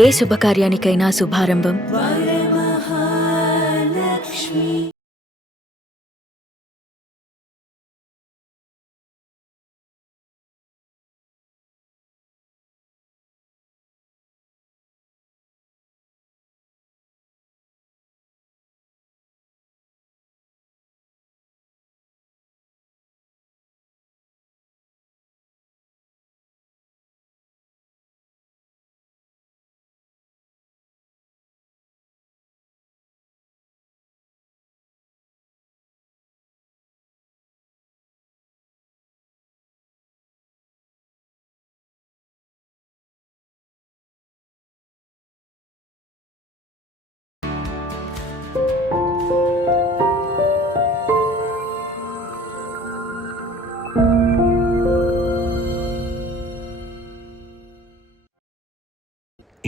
ఏ శుభకార్యానికైనా శుభారంభం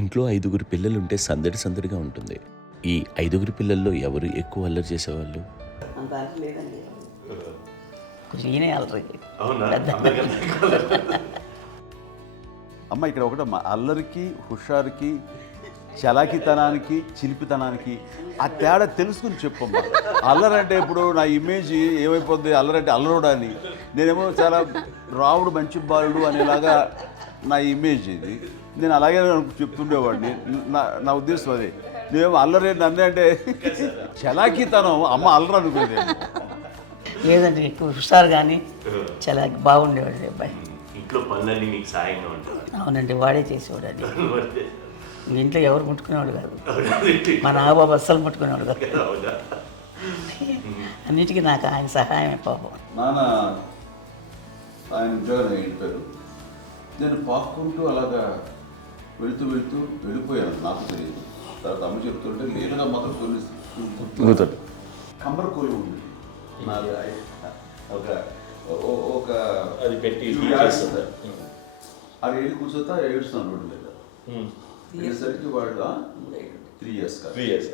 ఇంట్లో 5గురు పిల్లలుంటే సందడి సందడిగా ఉంటుంది. ఈ 5గురు పిల్లల్లో ఎవరు ఎక్కువ అల్లరి చేసేవాళ్ళు? అంత అల్లరి లేదండి. కొంచెం ఈయనే అల్లరి. అమ్మ ఇక్కడ ఒకటమ్మా, అల్లరికి, హుషారుకి, చలాకితనానికి, చిలిపితనానికి ఆ తేడా తెలుసుకుని చెప్పమ్మా. అల్లరంటే ఇప్పుడు నా ఇమేజ్ ఏమైపోద్ది, అల్లరంటే అల్లరుడు అని, నేనేమో చాలా రావుడు మంచి బాలుడు అనేలాగా నా ఇమేజ్ ఇది. నేను అలాగే చెప్తుండేవాడిని. నా ఉద్దేశం అదే. నేనేమో అల్లరి నన్ను అంటే చలాకితనం, అమ్మ అల్లరి అనుకునేది. లేదండి, ఎక్కువ హుషారు కానీ చాలా బాగుండేవాడు అబ్బాయి. ఇంట్లో పనులన్నీ మీకు సాయంగా ఉంటుంది. అవునండి, వాడే చేసేవాడు. అది ఇంట్లో ఎవరు ముట్టుకునేవాడు కాదు. మా నాగబాబు అస్సలు ముట్టుకునేవాడు కాదు. అన్నిటికీ నాకు ఆయన సహాయమే పాపం. నాన్న ఆయన ఉద్యోగం వెళ్ళిపోయారు. నేను పాక్కుంటూ అలాగా వెళుతూ వెళ్ళిపోయాను, నాకు తెలియదు. తర్వాత అమ్మ చెప్తుంటే లేదుగా మాత్రం కొన్ని కమ్మర కోలు ఉంది నాది. ఒక అది పెట్టి అది వెళ్ళి కూర్చోతా ఏడుస్తున్నాను రోడ్డు మీద. వెళ్ళేసరికి వాళ్ళు 3 years కాదు. 3 years.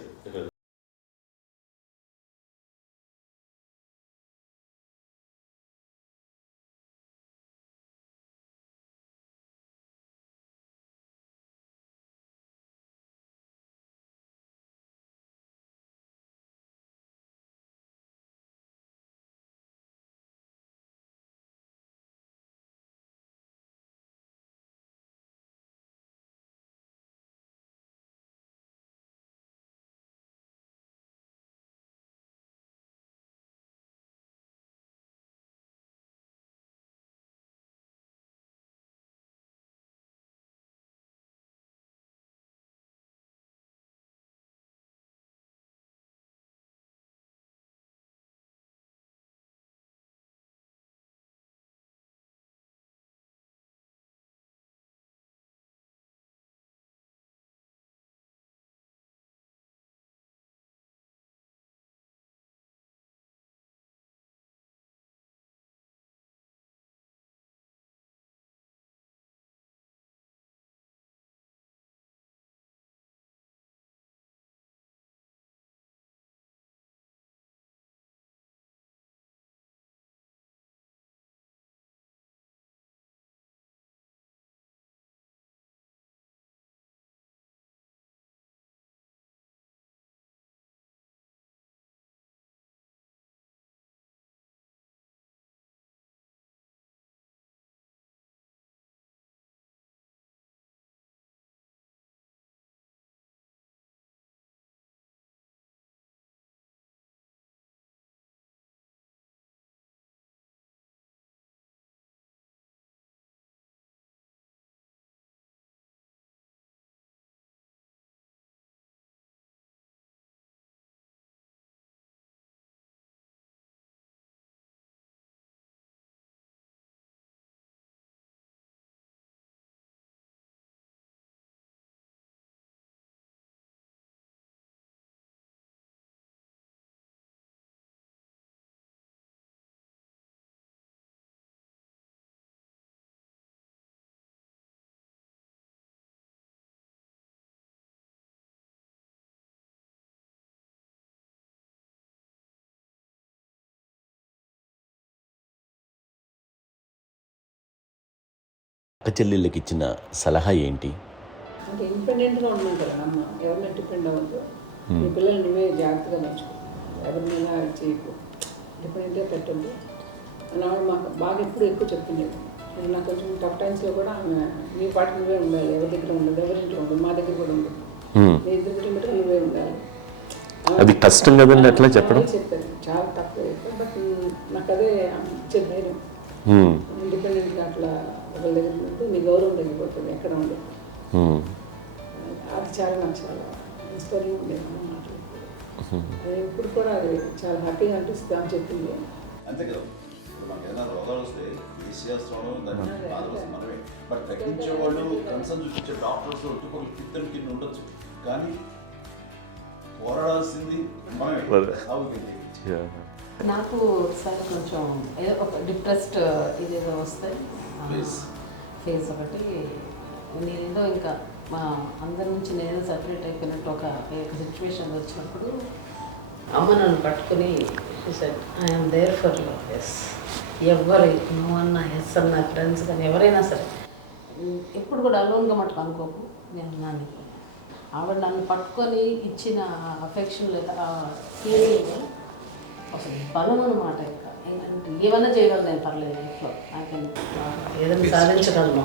అక్క చెల్లెళ్ళకి ఇచ్చిన సలహా ఏంటి? అంటే ఇండిపెండెంట్గా ఉండమంటారు అమ్మ, ఎవరిని డిపెండ్ అవ్వద్దు, నీ పిల్లలు నువ్వే జాగ్రత్తగా నేర్చుకో, ఎవరినైనా చేయకు, డిపెండెంట్గా పెట్టద్దు అని ఆవిడ మాకు బాగా ఎప్పుడు ఎక్కువ చెప్తుండేది. నాకు కొంచెం టఫ్ టైమ్స్లో కూడా ఆమె నీ పాటి నువ్వే ఉండాలి, ఎవరి దగ్గర ఉండదు, ఎవరింట్లో ఉండదు, మా దగ్గర కూడా ఉండదు, నీ ఇద్దరి దగ్గర మటుకు నువ్వే ఉండాలి. అది కష్టం కదండి అట్లా చెప్పడం. చెప్పారు, చాలా తక్కువ చెప్పారు, బట్ నాకు అదే ఇచ్చే ధైర్యం. ఇండిపెండెంట్గా అట్లా ఒకరి దగ్గర ఉంటే నీ గౌరవం తగ్గిపోతుంది, ఎక్కడ ఉండదు. అది చాలా నాకు చాలా ఇన్స్పైరింగ్ ఉండేది అమ్మ మాటలు. అది ఇప్పుడు కూడా అది చాలా హ్యాపీగా అనిపిస్తుంది అని చెప్పింది. అంతే కదా, ఇప్పుడు మనకి ఏదైనా రోగాలు వస్తే వేసేస్తాను, దాన్ని బాధలు మనమే, బట్ తగ్గించే వాళ్ళు కన్సర్న్ చూపించే డాక్టర్స్ ఒక్కొక్క కిత్తలు కింద ఉండొచ్చు, కానీ పోరాడాల్సింది మనమే. నాకు సార్ కొంచెం ఏదో ఒక డిప్రెస్డ్ ఇదేదో వస్తే ఫేజ్ ఒకటి, నేనేదో ఇంకా మా అందరి నుంచి నేను సపరేట్ అయిపోయినట్టు ఒక సిచ్యువేషన్ వచ్చినప్పుడు అమ్మ నన్ను పట్టుకుని I'm there for you, yes, ఎవరు నువ్వు అన్నా ఎస్ అన్న ఫ్రెండ్స్ కానీ ఎవరైనా సరే ఎప్పుడు కూడా అలోన్గా మటుకు అనుకోకు, నేను నాన్న ఆవిడ నన్ను పట్టుకొని ఇచ్చిన అఫెక్షన్ లేదా ఫీలింగ్ అసలు బలం అన్నమాట. ఇంకా ఏంటంటే ఏమన్నా చేయగలను నేను, పర్లేదు లైఫ్లో నాకు ఏదైనా సాధించగలను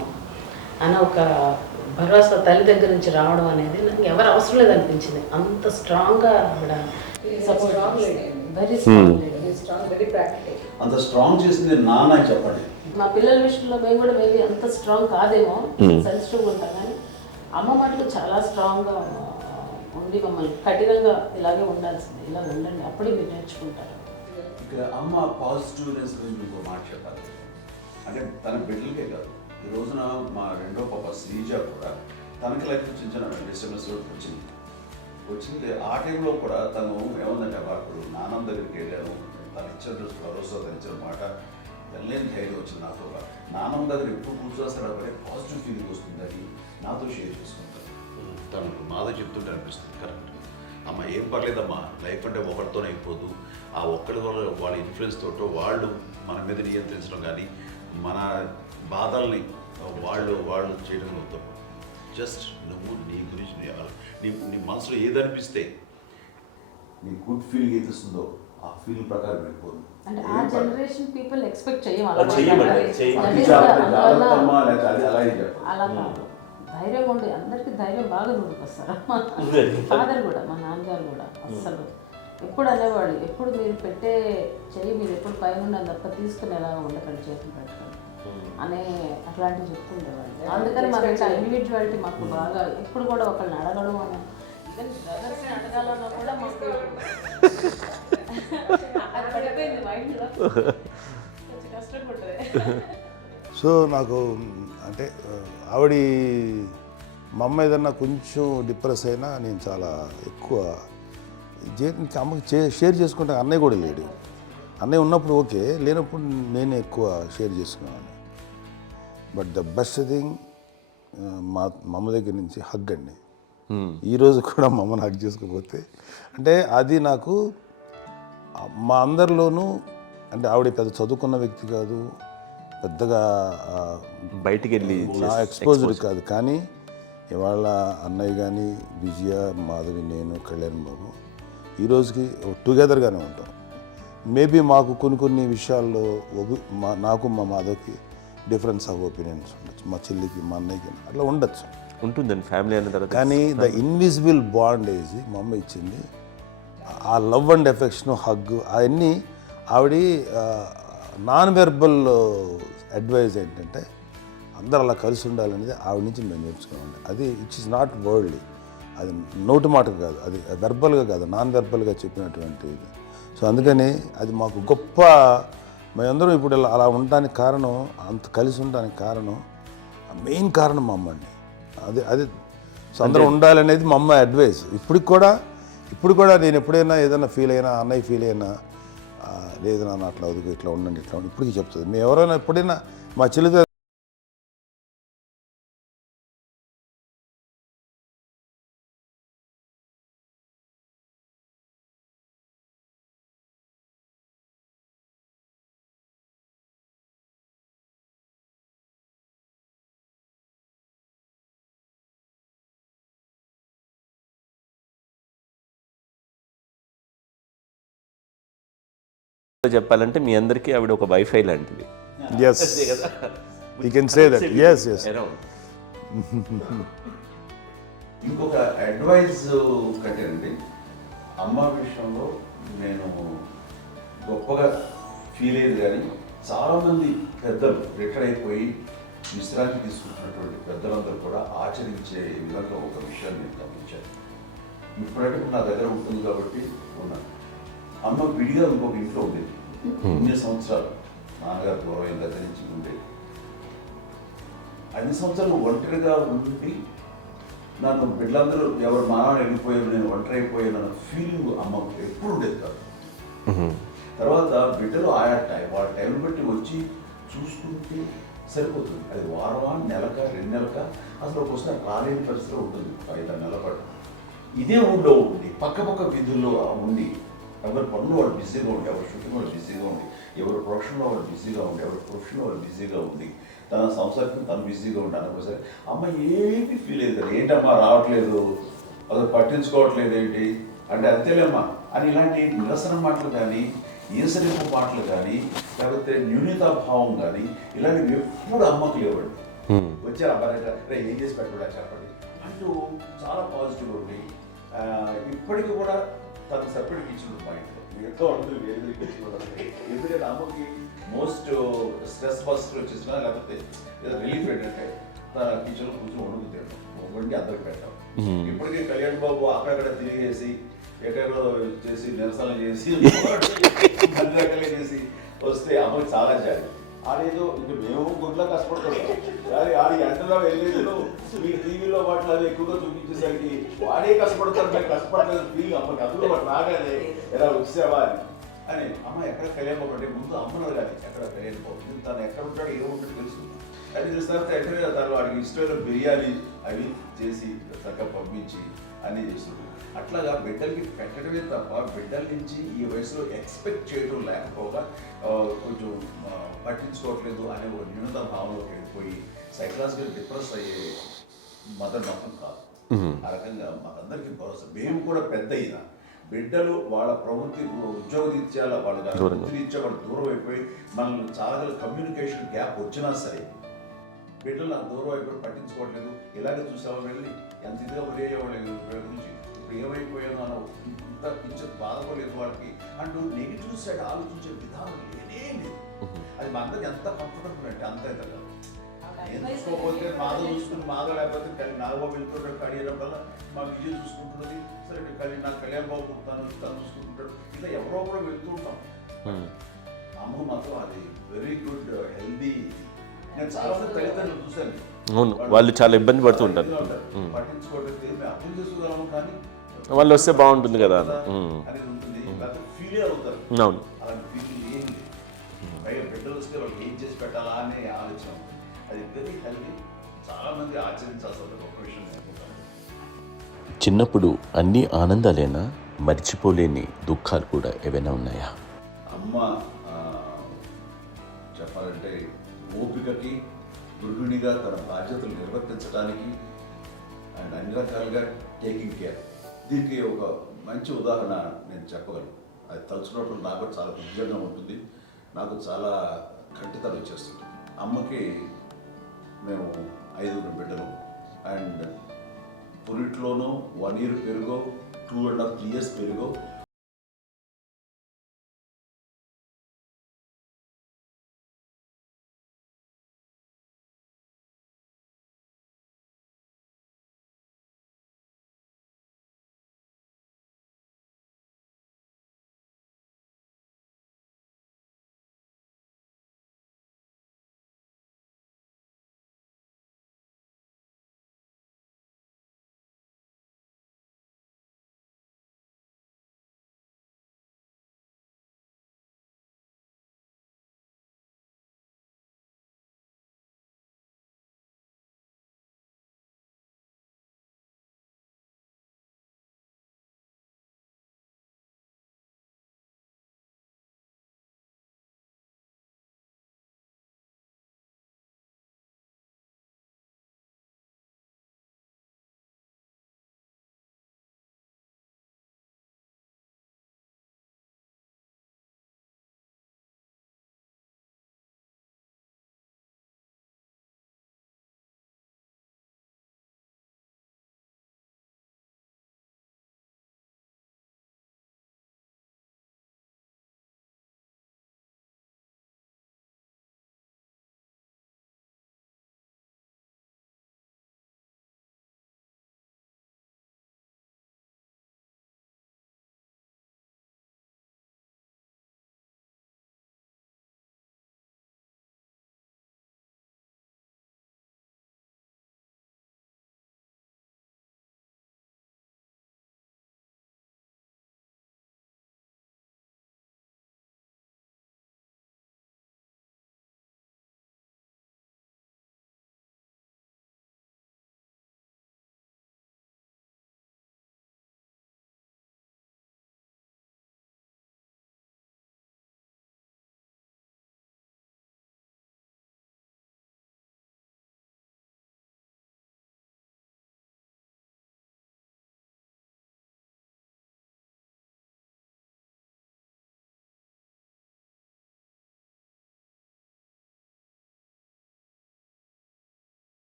అని ఒక భరోసా తల్లి దగ్గర నుంచి రావడం అనేది నాకు ఎవరు అవసరం లేదనిపించింది. అంత స్ట్రాంగ్గా ఆవిడ support, very strong, very practical. అంత స్ట్రాంగ్ చేసింది నాన్న చెప్పండి. మా పిల్లల విషయంలో మేము కూడా మేబీ అంత స్ట్రాంగ్ కాదేమో, సెన్సిటివ్గా ఉంటాం, కానీ అమ్మ మాటలు చాలా స్ట్రాంగ్గా ఉండి మమ్మల్ని కఠినంగా ఇలాగే ఉండాల్సింది, ఇలా ఉండండి అప్పుడే మీరు నేర్చుకుంటారు. ఇక్కడ అమ్మ పాజిటివ్నెస్ గురించి ఇంకో మాట చెప్పాలి. అంటే తన బిడ్డలకే కాదు, ఈ రోజున మా రెండో పాప శ్రీజ కూడా తనకి లైఫ్ చిన్న చిన్న ఎస్ఎంఎస్ వచ్చింది. ఆ టైంలో కూడా తను ఏముందంటే అప్పుడు నాన్న దగ్గరికి వెళ్ళాను, తను ఇచ్చిన భరోసా, తను ఇచ్చిన మాట వెళ్ళలేని ధైర్యం వచ్చింది నాతో. నాన్నమ్మ దగ్గర ఎప్పుడు కూర్చోస్తాడు అప్పుడే పాజిటివ్ ఫీలింగ్ వస్తుందని నాతో షేర్ చేసుకుంటాను. తను మాతో చెప్తుంటే అనిపిస్తుంది కరెక్ట్, అమ్మ ఏం పర్లేదమ్మా, లైఫ్ అంటే ఒకరితోనే అయిపోదు, ఆ ఒక్కరి వల్ల వాళ్ళ ఇన్ఫ్లుయెన్స్ తోటో వాళ్ళు మన మీద నియంత్రించడం కానీ మన బాధల్ని వాళ్ళు చేయడం అవుతాం. జస్ట్ నువ్వు నీ గురించి నీ మనసులో ఏదనిపిస్తే నీ గుడ్ ఫీలింగ్ ఏది వస్తుందో ఆ ఫీలింగ్ ప్రకారం వెళ్ళిపోదు. అంటే ఆ జనరేషన్ పీపుల్ ఎక్స్పెక్ట్ అలా కాదు, ధైర్యం ఉండి అందరికీ ధైర్యం బాగా నూరుకొస్తారు. ఫాదర్ కూడా, మా నాన్నగారు కూడా అస్సలు ఎప్పుడు అనేవాడు, ఎప్పుడు మీరు పెట్టే చెయ్యి మీరు ఎప్పుడు పైన ఉండాలి తప్ప తీసుకుని ఎలా ఉండకండి, చేతులు పెట్టుకొని అనే అట్లాంటివి చెప్తుండేవాళ్ళు. అందుకని మాకు ఇంకా ఇండివిజువాలిటీ మాకు బాగా, ఎప్పుడు కూడా ఒకళ్ళని అడగడం అని, ఈవెన్ బ్రదర్స్ని అడగాలన్నా కూడా మాకు అది పడిపోయింది మైండ్లో, కొంచెం కష్టపడ్డది. సో నాకు అంటే ఆవిడ మా అమ్మ ఏదన్నా కొంచెం డిప్రెస్ అయినా నేను చాలా ఎక్కువ అమ్మకి షేర్ చేసుకుంటే, అన్నయ్య కూడా లేడు, అన్నయ్య ఉన్నప్పుడు ఓకే, లేనప్పుడు నేనే ఎక్కువ షేర్ చేసుకున్నాను. బట్ ద బెస్ట్ థింగ్ మా అమ్మ దగ్గర నుంచి హగ్ అండి. ఈరోజు కూడా మా అమ్మని హగ్ చేసుకోకపోతే అంటే అది నాకు మా అందరిలోనూ, అంటే ఆవిడ పెద్ద చదువుకున్న వ్యక్తి కాదు, పెద్దగా బయటికి వెళ్ళి నా ఎక్స్పోజర్ కాదు, కానీ ఇవాళ అన్నయ్య కానీ విజయ, మాధవి, నేను, కళ్యాణ్ బాబు ఈ రోజుకి టుగెదర్గానే ఉంటాం. మేబీ మాకు కొన్ని విషయాల్లో నాకు మా మాధవ్కి డిఫరెన్స్ ఆఫ్ ఒపీనియన్స్ ఉండొచ్చు, మా చెల్లికి మా అన్నయ్యకి అట్లా ఉండొచ్చు, ఉంటుందండి ఫ్యామిలీ అన్న తర్వాత. కానీ ద ఇన్విజిబుల్ బాండేజ్ మా అమ్మ ఇచ్చింది, ఆ లవ్ అండ్ ఎఫెక్షన్, హగ్, అవన్నీ ఆవిడ నాన్ వెర్బల్ అడ్వైజ్ ఏంటంటే అందరూ అలా కలిసి ఉండాలనేది ఆవిడ నుంచి మేము నేర్చుకోవాలి. అది ఇట్స్ ఇస్ నాట్ వర్డ్లీ, అది నోటి మాట కాదు, అది వెర్బల్గా కాదు, నాన్ వెర్బల్గా చెప్పినటువంటి ఇది. సో అందుకని అది మాకు గొప్ప, మేమందరం ఇప్పుడు అలా ఉండడానికి కారణం, అంత కలిసి ఉండడానికి కారణం, మెయిన్ కారణం మా అమ్మ అండి. అది సో అందరూ ఉండాలనేది మా అమ్మ అడ్వైస్. ఇప్పుడు కూడా నేను ఎప్పుడైనా ఏదైనా ఫీల్ అయినా, అన్నయ్య ఫీల్ అయినా, లేదు నాన్న అట్లా వదుకు, ఇట్లా ఉండండి, ఇట్లా ఉండి ఇప్పటికీ చెప్తుంది. మేము ఎవరైనా ఎప్పుడైనా మా చెల్లితో చెప్పాలంటే మీ అందరికీ ఆవిడ ఒక వైఫై లాంటిది. Yes, you can say that. Yes yes. ఇంకొక అడ్వైజ్ కట్టండి, అమ్మ విషయంలో నేను గొప్పగా ఫీల్ అయ్యేది, కానీ చాలామంది పెద్దలు రిటైర్ అయిపోయి విశ్రాంతి తీసుకుంటున్నటువంటి పెద్దలందరూ కూడా ఆచరించే విధంగా ఒక విషయాన్ని నేను గమనించాను. ఇప్పుడంటే నా దగ్గర ఉంటుంది కాబట్టి ఉన్నాను. అమ్మ విడిగా ఇంకొక ఇంట్లో ఉండేది, ఇన్ని సంవత్సరాలు నాన్నగారు దూరం దగ్గర నుంచి ఉండేది. 5 సంవత్సరాలు ఒంటరిగా ఉండి నన్ను బిడ్డలందరూ ఎవరు మానవులు వెళ్ళిపోయారు, నేను ఒంటరి అయిపోయాను అన్న ఫీలింగ్ అమ్మకు ఎప్పుడు ఉండేది కాదు. తర్వాత బిడ్డలు ఆయా వాళ్ళ టైం బట్టి వచ్చి చూసుకుంటే సరిపోతుంది. అది వారమా, నెలక, 2 నెలక, అసలు ఒకసారి రాలేని పరిస్థితిలో ఉంటుంది. 5-6 నెలల పాటు ఇదే ఊళ్ళో ఉండి పక్క విధుల్లో ఉండి ఎవరి పనులు వాళ్ళు బిజీగా ఉండి, ఎవరి షూటింగ్ వాళ్ళు బిజీగా ఉండి, ఎవరి ప్రొఫెషన్లో వాళ్ళు బిజీగా ఉండి, ఎవరి ప్రొఫెషన్లో వాళ్ళు బిజీగా ఉండి, తన సంసారం తను బిజీగా ఉంటాను. ఒకసారి అమ్మ ఏమీ ఫీల్ అయ్యేది, ఏంటమ్మా రావట్లేదు, అసలు పట్టించుకోవట్లేదు ఏంటి అంటే, అంతేలేమ్మా అని ఇలాంటి నిరసన మాటలు కానీ, ఈసరింపు మాటలు కానీ, లేకపోతే న్యూనతాభావం కానీ ఇలాంటివి ఎప్పుడు అమ్మకు లేవండి. వచ్చారు అబ్బాయి ఏం చేసి పెట్టడా చెప్పండి అంటూ చాలా పాజిటివ్ ఉండి, ఇప్పటికీ కూడా తను సపరేట్ కిచెన్ మా ఇంట్లో ఎంతో ఉంటుంది, వేరే కిచెన్. ఎందుకంటే అమ్మకి మోస్ట్ స్ట్రెస్ బస్టర్ వచ్చేసినా లేకపోతే ఏదో రిలీఫ్ ఏంటంటే తన కిచెన్లో కూర్చొని వండుకుతాడు, వండి అందరికి పెట్టాం. ఇప్పటికీ కళ్యాణ్ బాబు అక్కడక్కడ తిరిగేసి ఎక్కడెక్కడో చేసి నిరసనలు చేసి అన్ని రకాలు చేసి వస్తే అమ్మకి చాలా జాలి. ఆడేదో ఇంక మేము గుడ్లా కష్టపడుతున్నాం, కానీ ఆడి ఎంటలో వెళ్ళేది మీ టీవీలో వాటిలో అది ఎక్కువగా చూపించేసరికి వాడే కష్టపడతారు, మేము కష్టపడలేదు ఫీల్ అమ్మకి. అందులో వాడు రాగానే ఎలా వచ్చావా అని అమ్మ ఎక్కడ కళ్యాణ్ బాబు అంటే ముందు అమ్మను కానీ ఎక్కడ కళ్యాణ్ బాబు తను ఎక్కడ ఉంటాడు, ఏ ఉంటాడు తెలుసు. అది చూసిన ఎక్కడ తను వాడికి ఇష్టమైన బిర్యానీ అవి చేసి చక్కగా పంపించి అన్నీ చేస్తున్నాడు. అట్లాగా బిడ్డలకి పెట్టడమే తప్ప బిడ్డల నుంచి ఈ వయసులో ఎక్స్పెక్ట్ చేయడం లేకపోగా కొంచెం పట్టించుకోవట్లేదు అనే ఒక న్యూనత భావనలోకి వెళ్ళిపోయి సైకలాజికల్ డిప్రెస్ అయ్యే మదర్ మొత్తం కాదు. ఆ రకంగా మనందరికీ భరోసా. మేము కూడా పెద్ద అయినా బిడ్డలు వాళ్ళ ప్రవృత్తి ఉద్యోగరీత్యా వాళ్ళ వృత్తిరీత్యా వాళ్ళు దూరం అయిపోయి మనల్ని చాలా కమ్యూనికేషన్ గ్యాప్ వచ్చినా సరే బిడ్డలు నాకు దూరం అయిపోయి పట్టించుకోవట్లేదు. ఇలాగే చూసావా వెళ్ళి ఎంత ఇదిగా వదిలేవాళ్ళు గురించి ఇప్పుడు ఏమైపోయాను అన్న ఇంత కించెం బాధపడలేదు వాళ్ళకి అంటూ నెగిటివ్ సైడ్ ఆలోచించే విధానం లేనే లేదు. అది మా అందరికి ఎంత కంఫర్టబుల్ అంటే అంత అవుతుంది. చూసుకోకపోతే మాధవ్ చూసుకుని మాధవ్ లేకపోతే నాగబాబు వెళ్తుంటాడు కడియడం వల్ల మా విజయ్ చూసుకుంటున్నది సరే, నాకు కళ్యాణ్ బాబు తను చూసుకుంటుంటాడు. ఇలా ఎవరో కూడా వెళ్తూ ఉంటాం. అమ్మ మాత్రం అది వెరీ గుడ్ హెల్దీ. నేను చాలా మంది తల్లిదండ్రులు చూశాను, అవును, వాళ్ళు చాలా ఇబ్బంది పడుతూ ఉంటారు. పట్టించుకోవట్లేదు, మేము అర్థం చేసుకోగలము కానీ వాళ్ళు వస్తే బాగుంటుంది కదా అనేది ఉంటుంది. ఫీల్ అవుతారు. అవును, అలాంటి ఫీల్ ఏం లేదు. పైగా బిడ్డలు వస్తే వాళ్ళకి ఏం చేసి పెట్టాలా అనే ఆలోచన. అది వెరీ హెల్దీ. చాలా మంది ఆచరించాల్సిన గొప్ప విషయం అనుకుంటాను. చిన్నప్పుడు అన్ని ఆనందాలేనా, మర్చిపోలేని దుఃఖాలు కూడా ఏవైనా ఉన్నాయా? అమ్మ చెప్పాలంటే ఓపికకి, గృహిణిగా తన బాధ్యతలు నిర్వర్తించడానికి అండ్ అన్ని రకాలుగా టేకింగ్ కేర్, దీనికి ఒక మంచి ఉదాహరణ నేను చెప్పగలను. అది తలుచుకోవడం నాకు చాలా ఉద్యోగంగా ఉంటుంది, నాకు చాలా కంటితలు వచ్చేస్తుంది. అమ్మకి మేము 5 బిడ్డలు అండ్ పురిట్లోనూ 1 year పెరుగో, 2.5 years పెరుగో,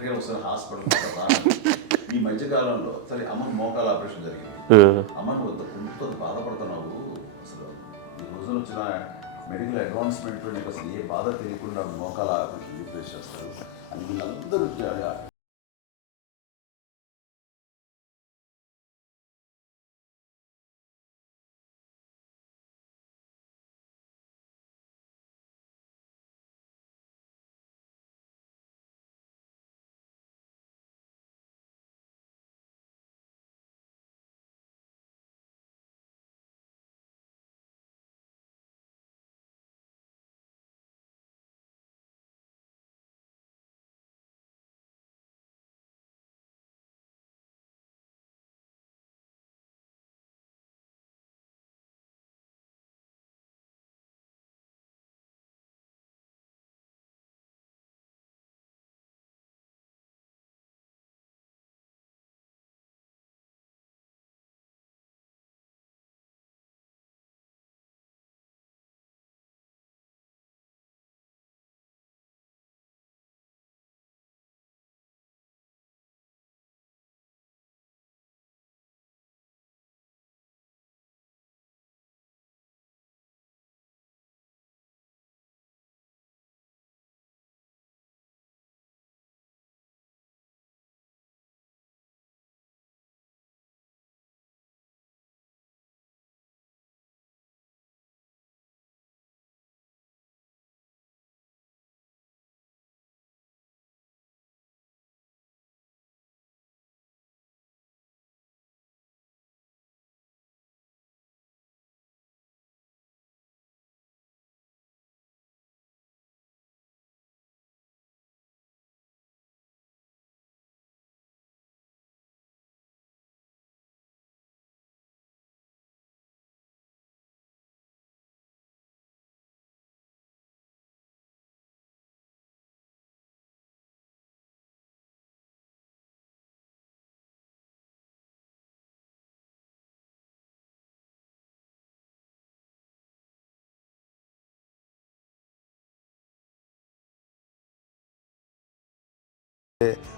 ఎక్కడికైనా ఒకసారి హాస్పిటల్ ఈ మధ్యకాలంలో సరే అమ్మకి మోకాల ఆపరేషన్ జరిగింది. అమ్మను కొంత బాధపడుతున్నావు, అసలు ఈ రోజున వచ్చిన మెడికల్ అడ్వాన్స్మెంట్ నీకు అసలు ఏ బాధ తెలియకుండా మోకాల ఆపరేషన్ రీప్లేస్ చేస్తారు అని వీళ్ళందరూ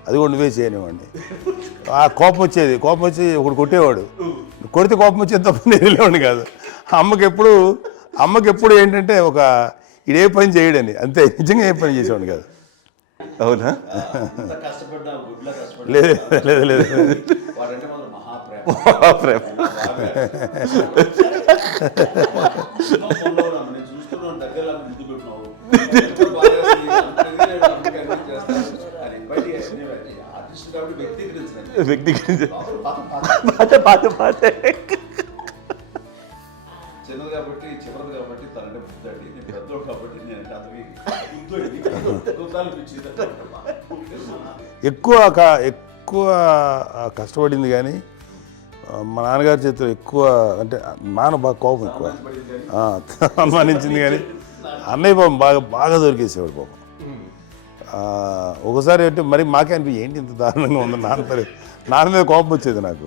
అది కూడా నువ్వే చేయనివ్వండి. ఆ కోపం వచ్చేది, కోపం వచ్చి ఒకడు కొట్టేవాడు, కొడితే కోపం వచ్చేది తప్ప నేను వెళ్ళేవాడిని కాదు. అమ్మకి ఎప్పుడు ఏంటంటే ఒక ఇదే పని చేయడని, అంతే, నిజంగా ఏ పని చేసేవాడిని కాదు. అవునా? లేదు లేదు లేదు మహాప్రేమ. చిన్నది కాబట్టి చివరిది కాబట్టి తనంటే బుద్ధండి, నేను పెద్దోడు కాబట్టి నేను ఎక్కువ కష్టపడింది కానీ మా నాన్నగారి చేతిలో ఎక్కువ, అంటే నాన్న బాగా కోపం ఎక్కువ అనుమానించింది కానీ అన్నయ్య పాపం బాగా దొరికేసేవాడు పాపం. ఒకసారి అంటే మరి మాకే అనిపి ఏంటి ఇంత దారుణంగా ఉంది నాన్న మీద కోపం వచ్చేది నాకు.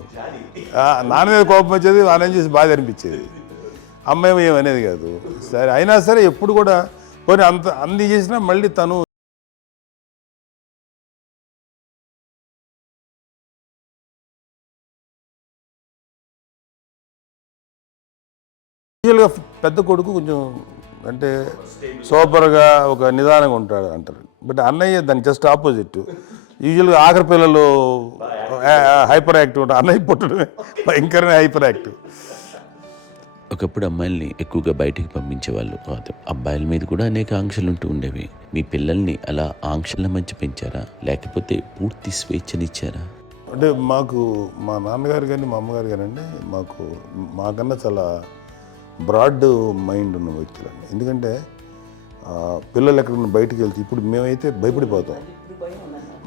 నాన్న మీద కోపం వచ్చేది, వాళ్ళని చేసి బాధ అనిపించేది. అమ్మాయి ఏమనేది కాదు. సరే అయినా సరే ఎప్పుడు కూడా పోనీ అన్ని చేసినా మళ్ళీ తను యూజువల్గా పెద్ద కొడుకు కొంచెం అంటే సూపర్గా ఒక నిదానంగా ఉంటాడు అంటారు. బట్ అన్నయ్య దానికి జస్ట్ ఆపోజిట్. యూజువల్గా ఆఖరి పిల్లలు హైపర్ యాక్టివ్ ఉంటారు, అన్నయ్య పుట్టడమే భయంకరమైన హైపర్ యాక్టివ్. ఒకప్పుడు అమ్మాయిల్ని ఎక్కువగా బయటికి పంపించేవాళ్ళు కాదు, అబ్బాయిల మీద కూడా అనేక ఆంక్షలు ఉంటూ ఉండేవి. మీ పిల్లల్ని అలా ఆంక్షల మధ్య పెంచారా, లేకపోతే పూర్తి స్వేచ్ఛనిచ్చారా? అంటే మాకు మా నాన్నగారు కానీ మా అమ్మగారు కానండి మాకన్నా చాలా బ్రాడ్ మైండ్ ఉన్న వ్యక్తులండి. ఎందుకంటే పిల్లలు ఎక్కడన్నా బయటకు వెళ్తే ఇప్పుడు మేమైతే భయపడిపోతాం.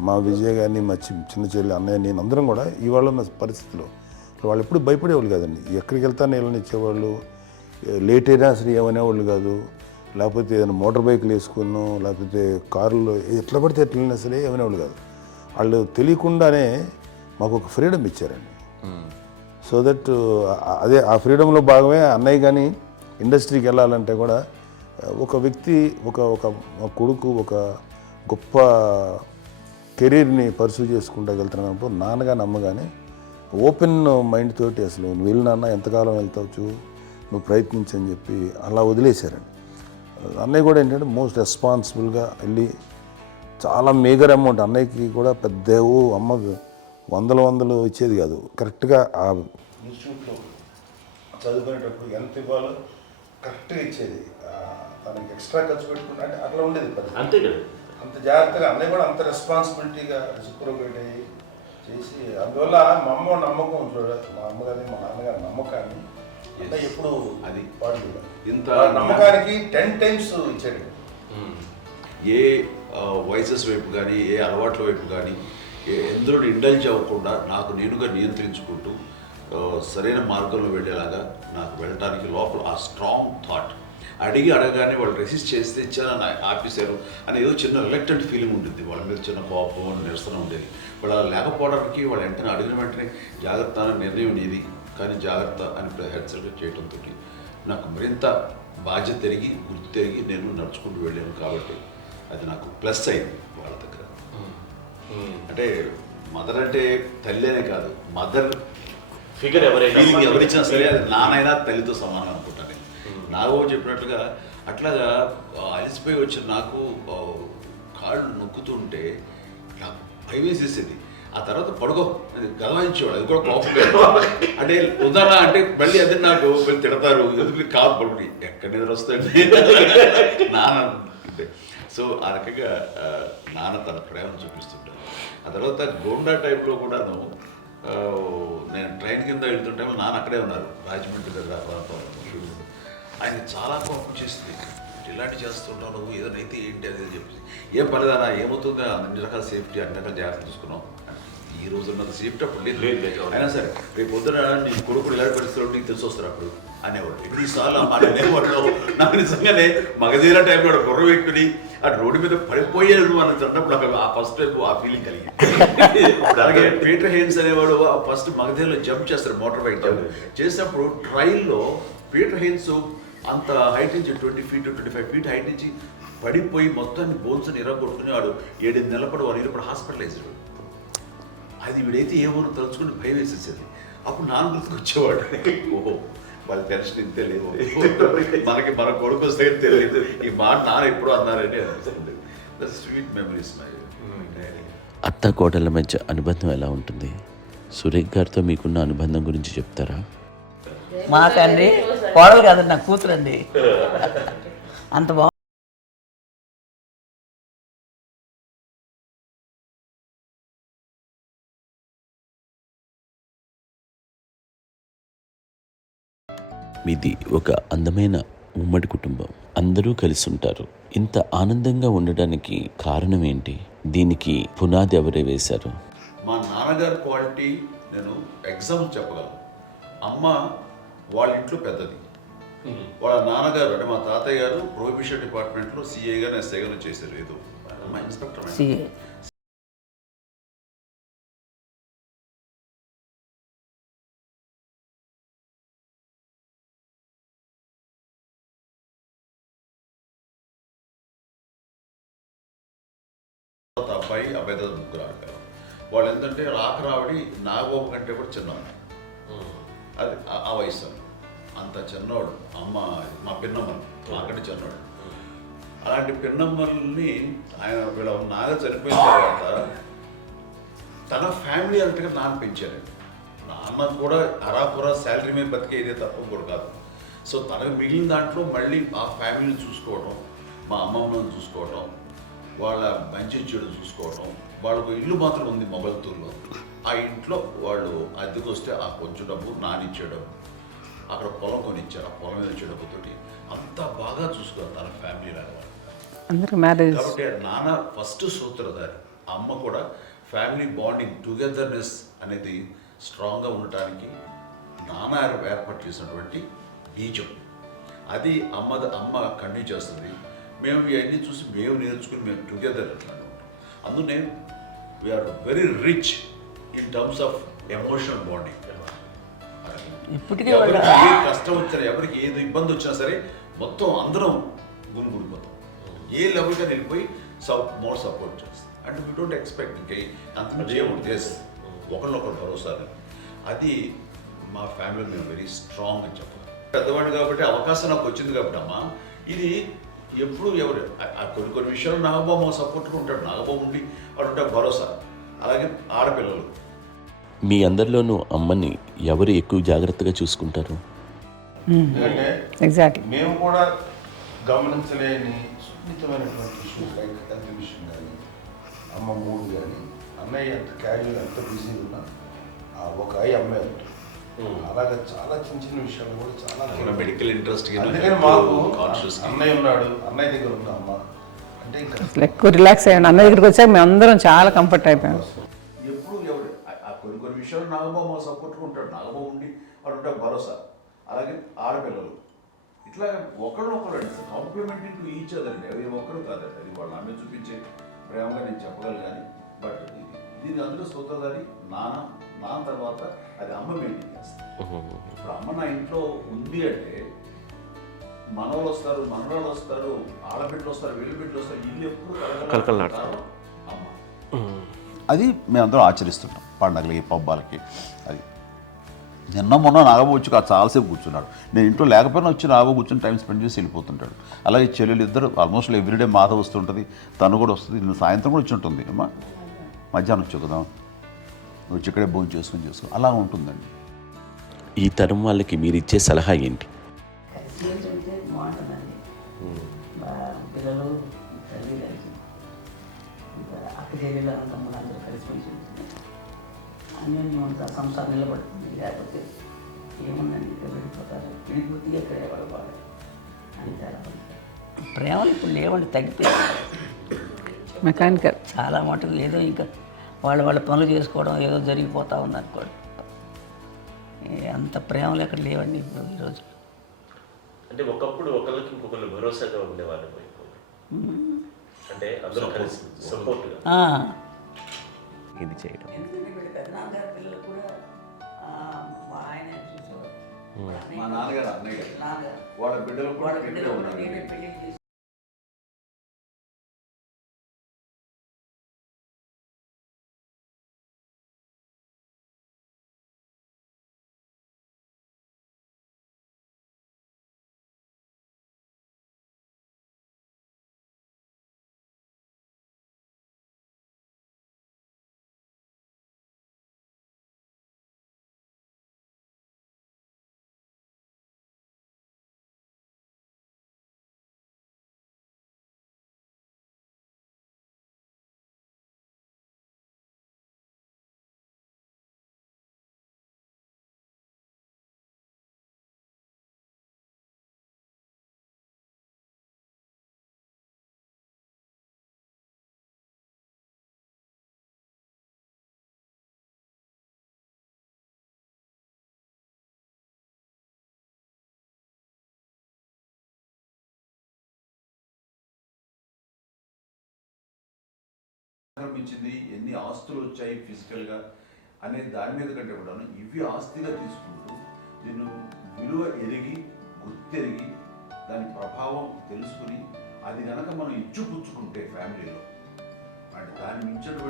మా విజయ్ కానీ మా చిన్న చెల్లి అన్నయ్య నేను అందరం కూడా ఇవాళ ఉన్న పరిస్థితిలో వాళ్ళు ఎప్పుడు భయపడేవాళ్ళు కాదండి. ఎక్కడికి వెళ్తాను నీళ్ళని ఇచ్చేవాళ్ళు, లేట్ అయినా అసలు ఏమనేవాళ్ళు కాదు. లేకపోతే ఏదైనా మోటార్ బైక్లు వేసుకున్నాం, లేకపోతే కారులో ఎట్లా పడితే ఎట్లయినా సరే ఏమనేవాళ్ళు కాదు. వాళ్ళు తెలియకుండానే మాకు ఒక ఫ్రీడమ్ ఇచ్చారండి. సో దట్ అదే ఆ ఫ్రీడంలో భాగమే అన్నయ్య కానీ ఇండస్ట్రీకి వెళ్ళాలంటే కూడా ఒక వ్యక్తి ఒక కొడుకు ఒక గొప్ప కెరీర్ని పర్సూ చేసుకుంటూ వెళ్తున్నప్పుడు నాన్నగాని అమ్మగానే ఓపెన్ మైండ్ తోటి అసలు నువ్వు వెళ్ళు నాన్న, ఎంతకాలం వెళ్తావు, నువ్వు ప్రయత్నించని చెప్పి అలా వదిలేశారండి. అన్నయ్య కూడా ఏంటంటే మోస్ట్ రెస్పాన్సిబుల్గా వెళ్ళి చాలా మేజర్ అమౌంట్, అన్నయ్యకి కూడా పెద్ద అమ్మకు వందలు ఇచ్చేది కాదు, కరెక్ట్గా ఆ ఇన్స్టిట్యూట్లో చదువుకునేటప్పుడు ఎంత ఇవ్వాలో కరెక్ట్గా ఇచ్చేది. తనకి ఎక్స్ట్రా ఖర్చు పెట్టుకుంటే అంటే అట్లా ఉండేది పరిస్థితి. అంతే కదా, అంత జాగ్రత్తగా అన్నయ్య కూడా అంత రెస్పాన్సిబిలిటీగా రెసిప్రోకేట్ అయ్యి చేసి, అందువల్ల మా అమ్మ నమ్మకం చూడాలి, మా అమ్మగారి మా నాన్నగారి నమ్మకాన్ని అన్నయ్య ఎప్పుడు అది వాడు ఇంత నమ్మకానికి 10 times ఇచ్చాడు. ఏ వయసెస్ వైపు కానీ ఏ అలవాట్ల వైపు కానీ ఎందులో ఇండల్జ్ అవ్వకుండా నాకు నేనుగా నియంత్రించుకుంటూ సరైన మార్గంలో వెళ్ళేలాగా నాకు వెళ్ళడానికి లోపల ఆ స్ట్రాంగ్ థాట్, అడగగానే వాళ్ళు రెసిస్ట్ చేస్తే ఇచ్చానని ఆపేశారు అని ఏదో చిన్న రిలక్టెంట్ ఫీలింగ్ ఉంటుంది, వాళ్ళ మీద చిన్న కోపం నిరసన ఉండేది. వాళ్ళు అలా లేకపోవడానికి వాళ్ళు వెంటనే అడిగిన వెంటనే జాగ్రత్త అనే నిర్ణయం ఉండేది, కానీ జాగ్రత్త అని హెచ్చరిక చేయడంతో నాకు మరింత బాధ్యత తిరిగి గుర్తు తిరిగి నేను నడుచుకుంటూ వెళ్ళాను. కాబట్టి అది నాకు ప్లస్ అయింది వాళ్ళ దగ్గర. అంటే మదర్ అంటే తల్లి అనే కాదు, మదర్ ఫిగర్ ఫీలింగ్ ఎవరిచ్చినా సరే అది నానైనా తల్లితో సమానం అనుకుంటాను. నాకు చెప్పినట్లుగా అట్లాగా అలిసిపోయి వచ్చిన నాకు కాళ్ళు నొక్కుతుంటే నాకు భయం వేసేసేది. ఆ తర్వాత పడుకో అది గదవాయించేవాడు, అది కూడా కోపం. అంటే ఉదాహరణ అంటే మళ్ళీ అది నాకు తిడతారు, ఎందుకు కాదు పడుకుని ఎక్కడ నిద్ర వస్తాయండి నాన్న అంటే. సో ఆ రకంగా నాన్న తన ప్రేమ చూపిస్తుంటాను. ఆ తర్వాత గోండా టైప్లో కూడాను నేను ట్రైన్ కింద వెళ్తుంటే నాన్న అక్కడే ఉన్నారు, రాజమండ్రి దగ్గర ప్రాంతంలో. ఆయన చాలా కోపం చేస్తుంది, ఇలాంటి చేస్తుంటావు నువ్వు, ఏదైనా అయితే ఏంటి అది చెప్పేసి. ఏం పర్లేదన్నా, ఏమవుతుందో అన్ని రకాల సేఫ్టీ అన్ని రకాల జాగ్రత్త తీసుకున్నాం. ఈ రోజు ఉన్నది సేఫ్టీ అప్పుడు లేదు, అయినా సరే రేపు పొద్దున నీ కొడుకులు ఇలాంటి పరిస్థితుల్లో నీకు తెలిసి వస్తారు అప్పుడు అనేవాడు. ఎన్నిసార్లు అనేవాడు నాకు నిజంగానే మగధీర టైంలో గుర్ర వ్యక్తుని ఆ రోడ్డు మీద పడిపోయాడు అని అన్నప్పుడు నాకు ఆ ఫస్ట్ టైం ఆ ఫీలింగ్ కలిగింది. అలాగే పీటర్ హెయిన్స్ అనేవాడు ఫస్ట్ మగధీరలో జంప్ చేస్తారు, మోటార్ బైక్ జంప్ చేసినప్పుడు ట్రైల్లో పీటర్ హెయిన్స్ అంత హైట్ నుంచి 20 feet 25 feet హైట్ నుంచి పడిపోయి మొత్తాన్ని బోన్స్ని ఎరగొట్టుకుని వాడు 7 నెలలు వాడు ఇరప్పుడు హాస్పిటలైజ్డ్. అది వీడైతే ఏమో తలుచుకుని భయం వేసేసేది. అప్పుడు నాన్న గుర్తుకు వచ్చేవాడు, ఓహో వాళ్ళ టెన్షన్ ఇంతే లేదు, మనకి మన కొడుకు వస్తే తెలియదు ఈ మాట నాన్న ఎప్పుడు అన్నారని అనిపిస్తుంది. Sweet memories my. అత్త కోడళ్ళ మధ్య అనుబంధం ఎలా ఉంటుంది? సురేఖ్ గారితో మీకున్న అనుబంధం గురించి చెప్తారా? మాకండి కోడలు కాదండి, నా కూతురండి. అంత బాగుంది. మీది ఒక అందమైన ఉమ్మడి కుటుంబం, అందరూ కలిసి ఉంటారు. ఇంత ఆనందంగా ఉండడానికి కారణం ఏంటి? దీనికి పునాది ఎవరే వేశారు? మా నాన్నగారి క్వాలిటీ నేను ఎగ్జాంపుల్ చెప్పగలను. అమ్మ వాళ్ళ ఇంట్లో పెద్దది, వాళ్ళ నాన్నగారు అంటే మా తాతయ్య గారు ప్రొహిబిషన్ డిపార్ట్మెంట్లో సిఐగా ఎస్ఐగా చేశారు, ఏదో మా ఇన్స్పెక్టర్. అబ్బాయి తర్వాత ముగ్గురు ఆడతారు. వాళ్ళు ఏంటంటే రాకరావడి నాగోప కంటే కూడా చిన్నవాడు, అది ఆ వయసు అంత చిన్నవాడు. అమ్మ మా పిన్నమ్మలు నాకంటే చిన్నవాడు. అలాంటి పిన్నమ్మల్ని ఆయన వీళ్ళ నాగ చనిపోయిన తర్వాత తన ఫ్యామిలీ అంతగా నాన్న పెంచారు. నాన్న కూడా అరాపురా శాలరీ మీద బతికేదే తప్ప కూడా కాదు. సో తనకు మిగిలిన దాంట్లో మళ్ళీ ఆ ఫ్యామిలీని చూసుకోవడం, మా అమ్మమ్మను చూసుకోవడం, వాళ్ళ మంచి చెడు చూసుకోవడం. వాళ్ళకు ఇల్లు మాత్రం ఉంది మొగల్తూరులో, ఆ ఇంట్లో వాళ్ళు అద్దెకు వస్తే ఆ కొంచెం డబ్బు నానిచ్చే డబ్బు, అక్కడ పొలం కొనిచ్చారు, ఆ పొలం మీద వచ్చే డబ్బుతోటి అంతా బాగా చూసుకోవాలి తన ఫ్యామిలీ లాగా. కాబట్టి నాన్న ఫస్ట్ సూత్రధారి, అమ్మ కూడా ఫ్యామిలీ బాండింగ్ టుగెదర్నెస్ అనేది స్ట్రాంగ్గా ఉండటానికి నాన్న ఏర్పాటు చేసినటువంటి బీజం అది అమ్మ కంటిన్యూ చేస్తుంది. మేము ఇవన్నీ చూసి మేము నేర్చుకుని మేము టుగెదర్ ఉంటాం. అందునే we are very rich in terms of emotional bonding. ఎవరికి ఏ కష్టం వచ్చినా, ఎవరికి ఏది ఇబ్బంది వచ్చినా సరే మొత్తం అందరం గురిపోతాం, ఏ లెవెల్గా వెళ్ళిపోయి మోర్ సపోర్ట్ చేస్తాం. అంటే వీ డోంట్ ఎక్స్పెక్ట్ ఇంకే అంతకుమించి ఏముంటుంది ఒకరినొకరు భరోసా అది మా ఫ్యామిలీ మేము వెరీ స్ట్రాంగ్ అని చెప్పాలి. పెద్దవాడిని కాబట్టి అవకాశం నాకు వచ్చింది కాబట్టి అమ్మా ఇది ఎప్పుడు ఎవరు కొన్ని విషయాలు నాగబాబు సపోర్ట్గా ఉంటాడు, నాగబాబు ఉండి వాడు ఉంటాడు భరోసా. అలాగే ఆడపిల్లలు మీ అందరిలోనూ అమ్మని ఎవరు ఎక్కువ జాగ్రత్తగా చూసుకుంటారు? ఎందుకంటే ఎగ్జాక్ట్లీ మేము కూడా గమనించలేని సున్నితమైనటువంటి ఇష్యూస్ లైక్ హెల్త్ విషయం కానీ అమ్మ మూడు కానీ అన్నయ్య ఎంత క్యాజువల్ ఎంత బిజీ ఉన్నా ఒక అమ్మాయి ఉంటుంది. అలాగే చాలా చిన్న చిన్న విషయాలు కూడా చాలా మెడికల్ ఇంట్రెస్ట్. అందుకని మాకు అన్నయ్య ఉన్నాడు, అన్నయ్య దగ్గర ఉన్న అమ్మ అంటే ఇంకా ఎక్కువ రిలాక్స్ అయ్యాను. అన్న దగ్గరికి వచ్చాక మేము అందరం చాలా కంఫర్ట్ అయిపోయాం. ఎప్పుడు ఎవరు కొన్ని విషయాలు నాగబాబు సపోర్ట్గా ఉంటాడు, నాగబాబు ఉండి వాడు ఉంటాడు భరోసా. అలాగే ఆడపిల్లలు ఇట్లా ఒకళ్ళొకరు కాంప్లిమెంటింగ్ టు ఈచ్ అదర్ అండి. అవి ఒక్కరు కాదండి, అది వాళ్ళ ఆమె చూపించే ప్రేమగా నేను చెప్పగలను. కానీ బట్ దీని అందులో సూత్రధారి నాన్న తర్వాత అది అమ్మ మెయింటైన్ చేస్తుంది. ఇప్పుడు అమ్మ నా ఇంట్లో ఉంది అంటే మనవాళ్ళు వస్తారు, మనవాళ్ళు వస్తారు, ఆడబిడ్డలు వస్తారు, వీళ్ళబిడ్డలు వస్తారు, ఇల్లు ఎప్పుడు కలకలాడతారు అమ్మ. అది మేమందరం ఆచరిస్తుంటాం పండగలకి పబ్బాలకి. అది నిన్న మొన్న నాగబాబు వచ్చి చాలాసేపు కూర్చున్నాడు. నేను ఇంట్లో లేకపోయినా వచ్చి నాగబాబు కూర్చొని టైం స్పెండ్ చేసి వెళ్ళిపోతుంటాడు. అలాగే చెల్లెలు ఇద్దరు ఆల్మోస్ట్ ఎవ్రీడే మాత వస్తుంటుంది, తను కూడా వస్తుంది. నేను సాయంత్రం కూడా వచ్చి ఉంటుంది. అమ్మా మధ్యాహ్నం వచ్చి కదా వచ్చి ఇక్కడే భోజనం చేసుకో అలా ఉంటుందండి. ఈ తరం వాళ్ళకి మీరు ఇచ్చే సలహా ఏంటి? కలిసి ఉంటే బాగుంటుందండి. పిల్లలు తల్లి కలిసి అక్క చెల్లెలు తమ్ముడు అందరూ కలిసిమెలిసి ఉంటుంది. అన్యోన్యం ఉంటుంది, సంసారం నిలబడుతుంది. లేకపోతే ఏముందండి ఇక్కడ వెళ్ళిపోతారు, విడిపోతే ఇక్కడ పడబాడు అంతే. ప్రేమలు ఇప్పుడు లేవండి, తగ్గిపోయింది. మెకానికల్ చాలా మటుకు ఏదో ఇంకా వాళ్ళ పనులు చేసుకోవడం ఏదో జరిగిపోతూ ఉంది అనుకోండి. అంత ప్రేమలు ఎక్కడ లేవండి ఇప్పుడు ఈరోజు. అంటే ఒకప్పుడు ఒకరికి ఇంకొకరు భరోసాగా ఉండేవాళ్ళు, అంటే అందరూ కలిసి సపోర్ట్గా ఇది చేయడం. ఎందుకంటే వీళ్ళ పెద్దనాన్నగారి పిల్లలు కూడా ఆయన చూసేవారు. మా నాన్నగారు అన్నయ్య గారు నాన్నగారు వాళ్ళ బిడ్డలు కూడా వాళ్ళ ఇక్కడే బిడ్డలు కూడా ఉన్నారు. నేనే పెళ్లి చేసి మించింది ఎన్ని ఆస్తులు వచ్చాయి ఫిజికల్గా అనే దాని మీద కంటే కూడా ఇవి ఆస్తిగా తీసుకుంటూ దీన్ని విలువ ఎరిగి గుర్తెరిగి దాని ప్రభావం తెలుసుకుని అది కనుక మనం ఇచ్చిపుచ్చుకుంటే ఫ్యామిలీలో అంటే దాని మించిన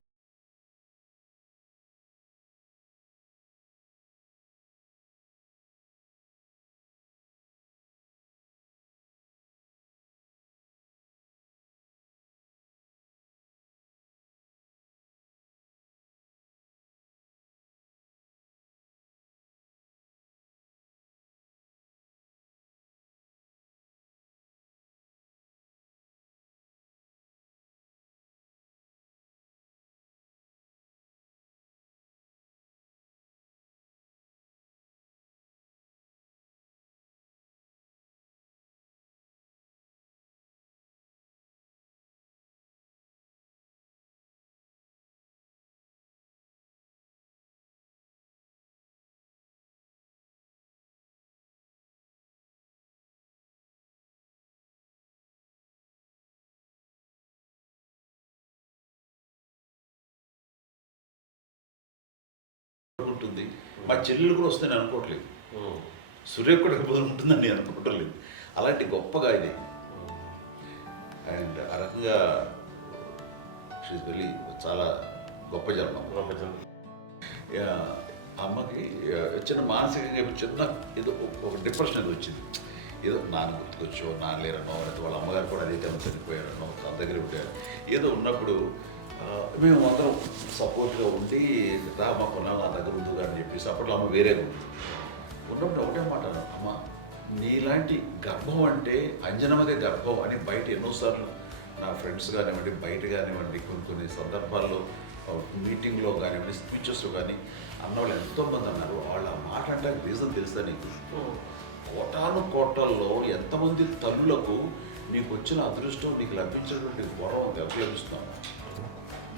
ఉంటుంది. మా చెల్లెలు కూడా వస్తే నేను అనుకోవట్లేదు, సూర్య కూడా ఉంటుందని నేను అనుకోవట్లేదు. అలాంటి గొప్పగా ఇది అండ్ ఆ రకంగా షీఈ్ వెరీ చాలా గొప్ప జన్మ. గొప్ప జనం. అమ్మకి చిన్న మానసికంగా చిన్న ఏదో ఒక డిప్రెషన్ అది వచ్చింది. ఏదో నాన్న గుర్తుకొచ్చో, నాన్న లేరనో, లేకపోతే వాళ్ళ అమ్మగారు కూడా అదే టైం చనిపోయారనో, తన దగ్గర ఉంటారు. ఏదో ఉన్నప్పుడు మేము అందరం సపోర్ట్గా ఉండి మా కొన్నాళ్ళు నా దగ్గర ఉందిగా అని చెప్పేసి అప్పట్లో అమ్మ వేరేగా ఉంది. ఉన్నప్పుడు ఒకటే మాట అన్నాను, అమ్మ నీలాంటి గర్భం అంటే అంజనమదే గర్భం అని బయట ఎన్నోసార్లు నా ఫ్రెండ్స్ కానివ్వండి, బయట కానివ్వండి, కొన్ని సందర్భాల్లో మీటింగ్లో కానివ్వండి, స్పీచెస్లో కానీ అన్నవాళ్ళు ఎంతోమంది అన్నారు. వాళ్ళు ఆ మాట అంటే రీజన్ తెలుసా నీకు? కోటాను కోటల్లో ఎంతమంది తల్లులకు నీకు వచ్చిన అదృష్టం, నీకు లభించినటువంటి వరం ఎవరు లభిస్తున్నాను.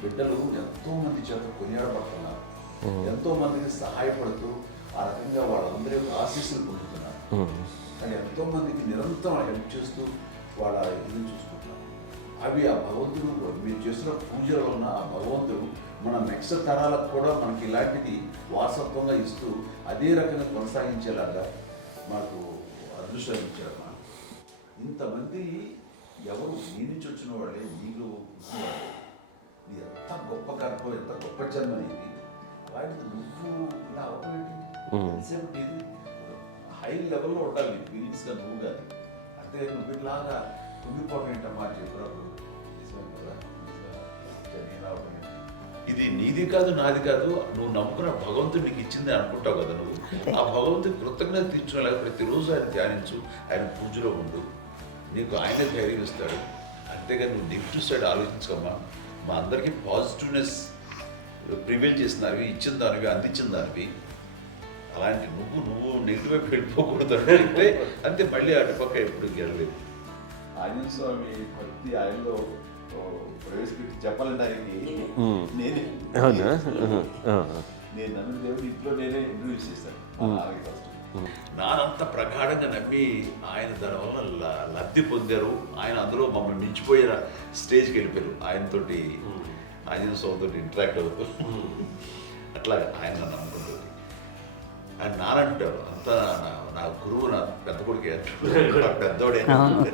బిడ్డలు ఎంతోమంది చేత కొనియాడబడుతున్నారు, ఎంతోమందికి సహాయపడుతూ ఆ రకంగా వాళ్ళందరి యొక్క ఆశీస్సులు పొందుతున్నారు. కానీ ఎంతోమందికి నిరంతరం హెల్ప్ చేస్తూ వాళ్ళ ఇది చూసుకుంటున్నారు. అవి ఆ భగవంతుడు మీరు చేస్తున్న పూజలో ఉన్న ఆ భగవంతుడు మన నెక్స్ట్ తరాలకు కూడా మనకి ఇలాంటిది వారసత్వంగా ఇస్తూ అదే రకంగా కొనసాగించేలాగా మాకు అదృష్టం ఇచ్చారు. ఇంతమంది ఎవరు నీ నుంచి వచ్చిన వాళ్ళే నీకు ఇది ఎంత గొప్ప గర్భం, ఎంత గొప్ప జన్మ నీది. వాటికి నువ్వు ఇలా అవటమేంటి? ఇది హై లెవెల్లో ఉండాలి నీ ఫీలింగ్స్గా నువ్వు కానీ. అంతే నువ్వు ఇలాగా కుంగిపోవడం ఏంటమ్మా చెప్పినప్పుడు నిజమే కదా. ఇది నీది కాదు, నాది కాదు, నువ్వు నమ్ముకున్న భగవంతుడు నీకు ఇచ్చింది అనుకుంటావు కదా. నువ్వు ఆ భగవంతుడి కృతజ్ఞత తీర్చుకునేలాగా ప్రతిరోజు ఆయన ధ్యానించు, ఆయన పూజలో ఉండు, నీకు ఆయనే ధైర్యం ఇస్తాడు. అంతేగాని నువ్వు నెగిటివ్ సైడ్ ఆలోచించుకోమ్మా. మా అందరికీ పాజిటివ్నెస్ ప్రివైల్ చేసిన దానివి, ఇచ్చిన దానివి, అందించిన దానివి. అలాంటి నువ్వు నెగిటివ్ వైపు వెళ్ళిపోకూడదు అంటే అంతే. మళ్ళీ అటుపక్క ఎప్పుడు గెలలేదు. ఆంజనేయ స్వామి భక్తి ఆయనలో ప్రవేశపెట్టి చెప్పాలంటే ఆయనకి నేనే నేను నన్ను దేవుడు ఇంట్లో నేనే ఇంట్రడ్యూస్ చేశాను. నానంత ప్రగాఢంగా నమ్మి ఆయన దానివల్ల లబ్ధి పొందారు. ఆయన అందులో మమ్మల్ని మించిపోయే స్టేజ్కి వెళ్ళిపోయారు. ఆయనతోటి ఆంజనేయ స్వామితో ఇంటరాక్ట్ అవుతూ అట్లా ఆయన నన్ను నమ్ముకుంటుంది. ఆయన నానంటారు అంతా నా గురువు, నా పెద్ద కొడుకు పెద్దోడే గురువు